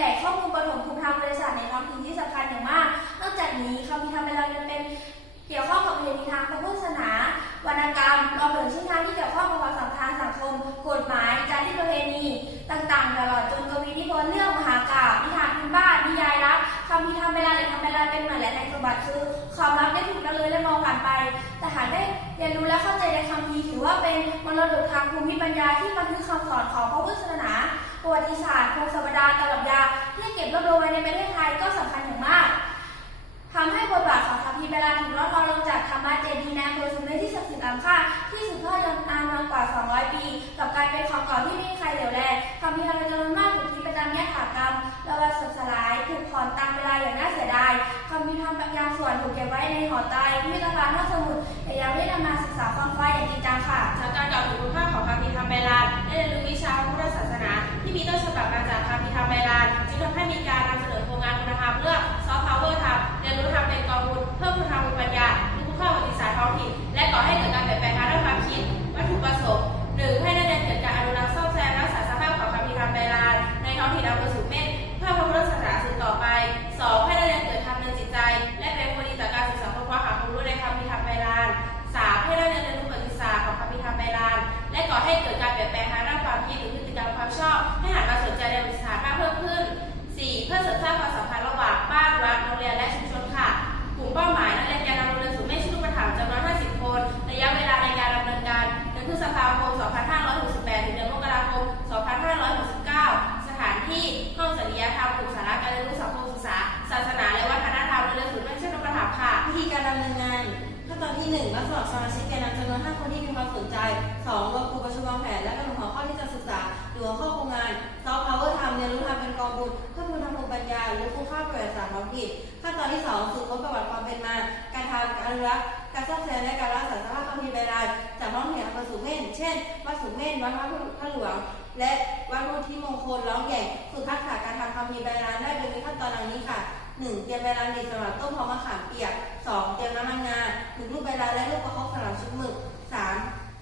แหล่ข้อมูลปฐมภูมิทางวิทยาศาสตร์ในท้องถิ่นที่สำคัญอย่างมาก นอกจากนี้คำพิธามเป็รายังเป็นเกี่ยวข้องกับเระเพณีทางพระพุทธศาสนาวรรณกรรมรวมถึงช่องทานที่เกี่ยวข้องกับความสัมพันธ์สังคม กฎหมายการที่ประเพณีต่างๆตลอดจนกวีนิพนธ์เรื่องมหากาพิธานพื้นบ้านนิยายรักคำพิธามเวลาเลยคำเวลาเป็นเหมือนและในสมบัติคือความรักได้ถูกละเลยและมองผ่านไป แต่หากได้เรียนรู้และเข้าใจในคำพีถือว่าเป็นมรดกทางภูมิปัญญาที่บันทึกคำสอนของพระพุทธศาสนา ประวัติศาสตร์พงศาวดารตลับยาที่เก็บรวบรวมไว้ในประเทศไทยก็สำคัญอย่างมากทำให้บทบาทของคัมภีร์เวลาถูกลดทอนลงจากธรรมะเจดีย์ในอำเภอสุเมธที่ศักดิ์สิทธิ์ล้ำค่าที่สืบทอดยาวนานมากว่า 200 ปี กับการเป็นของเก่าที่ไม่มีใครเหลวแลคัมภีร์อะไรจำนวนมากถูกทิ้งไปตามแยกขากรรมระบายสสลายถูกถอนตามเวลาอย่างน่าเสียดายคัมภีร์ทำบางส่วนถูกเก็บไว้ในหอไตรพิพิธภัณฑ์ นาที่มีต้นฉบับมา วัติความเป็นมา การทำการอนุรักษ์การซ่อมแซมและการรักษาสภาพคัมภีร์ไบรานจากท้องถิ่นอำเภอสุเมธเช่นวัดสุเมธวัดพระหลวง และวัดพุทธิมงคลร้องแก่งฝึกทักษะการทำคัมภีร์ไบรานได้โดยมีขั้นตอนดังนี้ค่ะหนึ่งเตรียมใบลานดีสำหรับต้มพร้อมมะขามเปียกสองเตรียมน้ำมันงาถึงลูกใบลานและลูกประคบสำหรับชุบหมึกสาม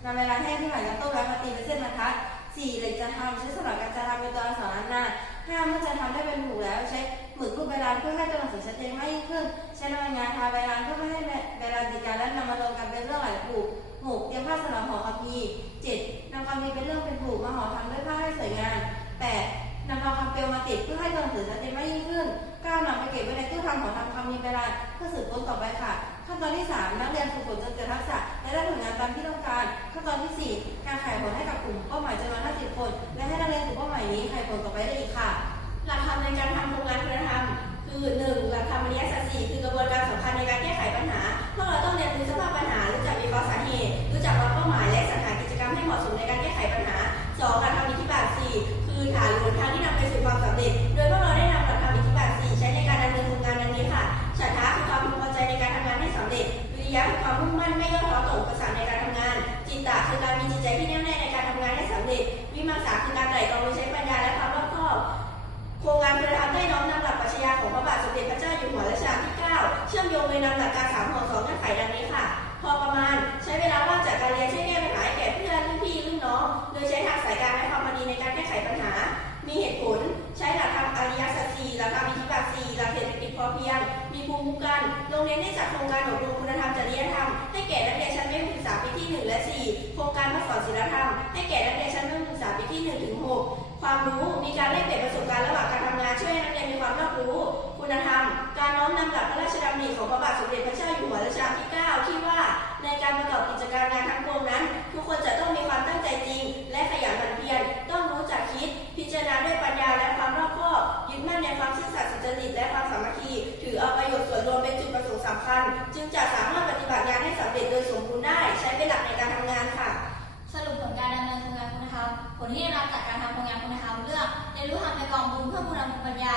นำใบลานแห้งที่ผ่านการต้มแล้วมาตีเป็นเส้นบรรทัดสี่เหล็กจะทำใช้สำหรับการจะทำเป็นตัวอักษรล้านหน้าห้าเมื่อจะทำได้เป็นหมูแล้วใช้ หมึกรูปใบลานเพื่อให้ตัวหนังสือชัดเจนมากยิ่งขึ้น ใช้น้ำมันงาทาใบลานเพื่อไม่ให้ใบลานติดกันและนำมารวมกันเป็นเรื่องหลายผูกหกเตรียมผ้าสำหรับห่อคัมภีร์เจ็ดนำคัมภีร์เป็นเรื่องเป็นผูกมาห่อทำด้วยผ้าให้สวยงามแปดนำทองคำเปลวมาติดเพื่อให้ตัวหนังสือชัดเจนมากยิ่งขึ้น9นำไปเก็บไว้ในตู้ทำขอทำคำมีเวลาเพื่อสืบค้นต่อไปค่ะขั้นตอนที่3นักเรียนฝึกฝนจนเกิดทักษะและได้ผลงานตามที่ต้องการขั้นตอนที่4การขายผลให้กับกลุ่มเป้าหมายจำนวน50คนและให้นักเรียนกลุ่มเป้าหมายนี้ขายผลต่อไปได้อีกค่ะหลักธรรมในการ หา 2. หลักธรรมอิทธิบาท4คือฐานหรือหนทางที่นำไปสู่ความสำเร็จ โดยพวกเราได้นำหลักธรรมอิทธิบาท4ใช้ในการดำเนินโครงงานดังนี้ค่ะฉันทะคือความพึงพอใจในการทำงานให้สำเร็จวิริยะคือความมุ่งมั่นไม่ย่อท้อต่ออุปสรรคในการทำงาน จิตตะคือการมีจิตใจที่แน่วแน่ในการทำงานให้สำเร็จ วิมังสาคือการไตร่ตรองโดยใช้ปัญญาและความรอบคอบโครงงานคุณธรรมได้น้อมนำหลักปรัชญาของพระบาทสมเด็จพระเจ้าอยู่หัวรัชกาลที่ 9 เชื่อมโยงโดยนำหลักการสามห่อสองเงื่อนไขดังนี้ ปัญหา มีเหตุผล ใช้หลักธรรมอริยสัจสี่หลักธรรมอิทธิบาทสี่หลักเศรษฐกิจพอเพียง มีภูมิคุ้มกัน โรงเรียนได้จัดโครงการอบรมคุณธรรมจริยธรรม ให้แก่นักเรียนชั้นมัธยมศึกษาปีที่ 1 และ 4 โครงการมาสอนศีลธรรม ให้แก่นักเรียนชั้นมัธยมศึกษาปีที่1ถึง6ความรู้ มีการแลกเปลี่ยนประสบการณ์ระหว่างการทำงานช่วยให้นักเรียนมีความรอบรู้ คุณธรรม การน้อมนำหลักพระราชดำริของพระบาทสมเด็จพระเจ้าอยู่หัวรัชกาลที่ 9 ที่ว่า ในการประกอบกิจการงานทั้งปวง จึงจะสามารถปฏิบัติงานให้สำเร็จโดยสมบูรณ์ได้ ใช้เป็นหลักในการทำงานค่ะ สรุปผลการดำเนินโครงงานคุณธรรมผลที่ได้รับจากการทำโครงงานคุณธรรมเรื่องเรียนรู้ทำในกองบุญเพื่อมูลภูมิปัญญา